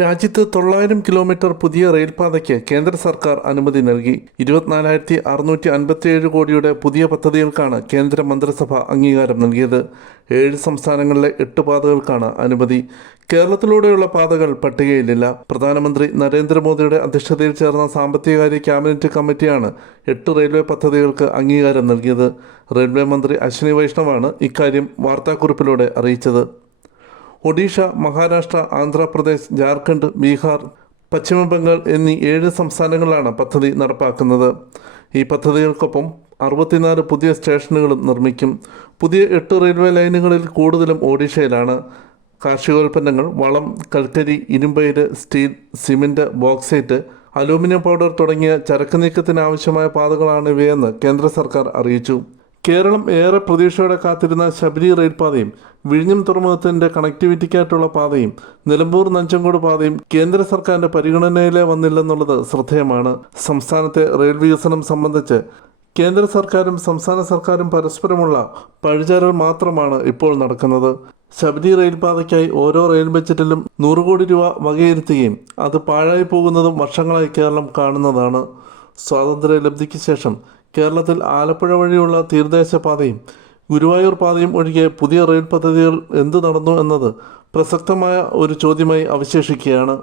രാജ്യത്ത് തൊള്ളായിരം കിലോമീറ്റർ പുതിയ റെയിൽപാതയ്ക്ക് കേന്ദ്ര സർക്കാർ അനുമതി നൽകി. ഇരുപത്തിനാലായിരത്തി അറുന്നൂറ്റി അൻപത്തിയേഴ് കോടിയുടെ പുതിയ പദ്ധതികൾക്കാണ് കേന്ദ്ര മന്ത്രിസഭ അംഗീകാരം നൽകിയത്. ഏഴ് സംസ്ഥാനങ്ങളിലെ എട്ട് പാതകൾക്കാണ് അനുമതി. കേരളത്തിലൂടെയുള്ള പാതകൾ പട്ടികയിലില്ല. പ്രധാനമന്ത്രി നരേന്ദ്രമോദിയുടെ അധ്യക്ഷതയിൽ ചേർന്ന സാമ്പത്തികകാര്യ ക്യാബിനറ്റ് കമ്മിറ്റിയാണ് എട്ട് റെയിൽവേ പദ്ധതികൾക്ക് അംഗീകാരം നൽകിയത്. റെയിൽവേ മന്ത്രി അശ്വിനി വൈഷ്ണവാണ് ഇക്കാര്യം വാർത്താക്കുറിപ്പിലൂടെ അറിയിച്ചത്. ഒഡീഷ മഹാരാഷ്ട്ര ആന്ധ്രാപ്രദേശ് ജാർഖണ്ഡ് ബീഹാർ പശ്ചിമബംഗാൾ എന്നീ ഏഴ് സംസ്ഥാനങ്ങളിലാണ് പദ്ധതി നടപ്പാക്കുന്നത്. ഈ പദ്ധതികൾക്കൊപ്പം അറുപത്തിനാല് പുതിയ സ്റ്റേഷനുകളും നിർമ്മിക്കും. പുതിയ എട്ട് റെയിൽവേ ലൈനുകളിൽ കൂടുതലും ഒഡീഷയിലാണ്. കാർഷികോൽപ്പന്നങ്ങൾ വളം കൽക്കരി ഇരുമ്പയിര് steel cement bauxite aluminium powder തുടങ്ങിയ ചരക്ക് നീക്കത്തിന് ആവശ്യമായ പാതകളാണ് ഇവയെന്ന് കേന്ദ്ര സർക്കാർ അറിയിച്ചു. കേരളം ഏറെ പ്രതീക്ഷയോടെ കാത്തിരുന്ന ശബരി റെയിൽപാതയും വിഴിഞ്ഞം തുറമുഖത്തിന്റെ കണക്ടിവിറ്റിക്കായിട്ടുള്ള പാതയും നിലമ്പൂർ നഞ്ചങ്കോട് പാതയും കേന്ദ്ര സർക്കാരിന്റെ പരിഗണനയിലെ വന്നില്ലെന്നുള്ളത് ശ്രദ്ധേയമാണ്. സംസ്ഥാനത്തെ റെയിൽ വികസനം സംബന്ധിച്ച് കേന്ദ്ര സർക്കാരും സംസ്ഥാന സർക്കാരും പരസ്പരമുള്ള പഴിചാരൽ മാത്രമാണ് ഇപ്പോൾ നടക്കുന്നത്. ശബരി റെയിൽപാതയ്ക്കായി ഓരോ റെയിൽ ബജറ്റിലും നൂറ് കോടി രൂപ വകയിരുത്തുകയും അത് പാഴായി പോകുന്നതും വർഷങ്ങളായി കേരളം കാണുന്നതാണ്. സ്വാതന്ത്ര്യ ലബ്ധിക്ക് ശേഷം കേരളത്തിൽ ആലപ്പുഴ വഴിയുള്ള തീരദേശ പാതയും ഗുരുവായൂർ പാതയും ഒഴികെ പുതിയ റെയിൽ പദ്ധതികൾ എന്തു നടന്നു എന്നത് പ്രസക്തമായ ഒരു ചോദ്യമായി അവശേഷിക്കുകയാണ്.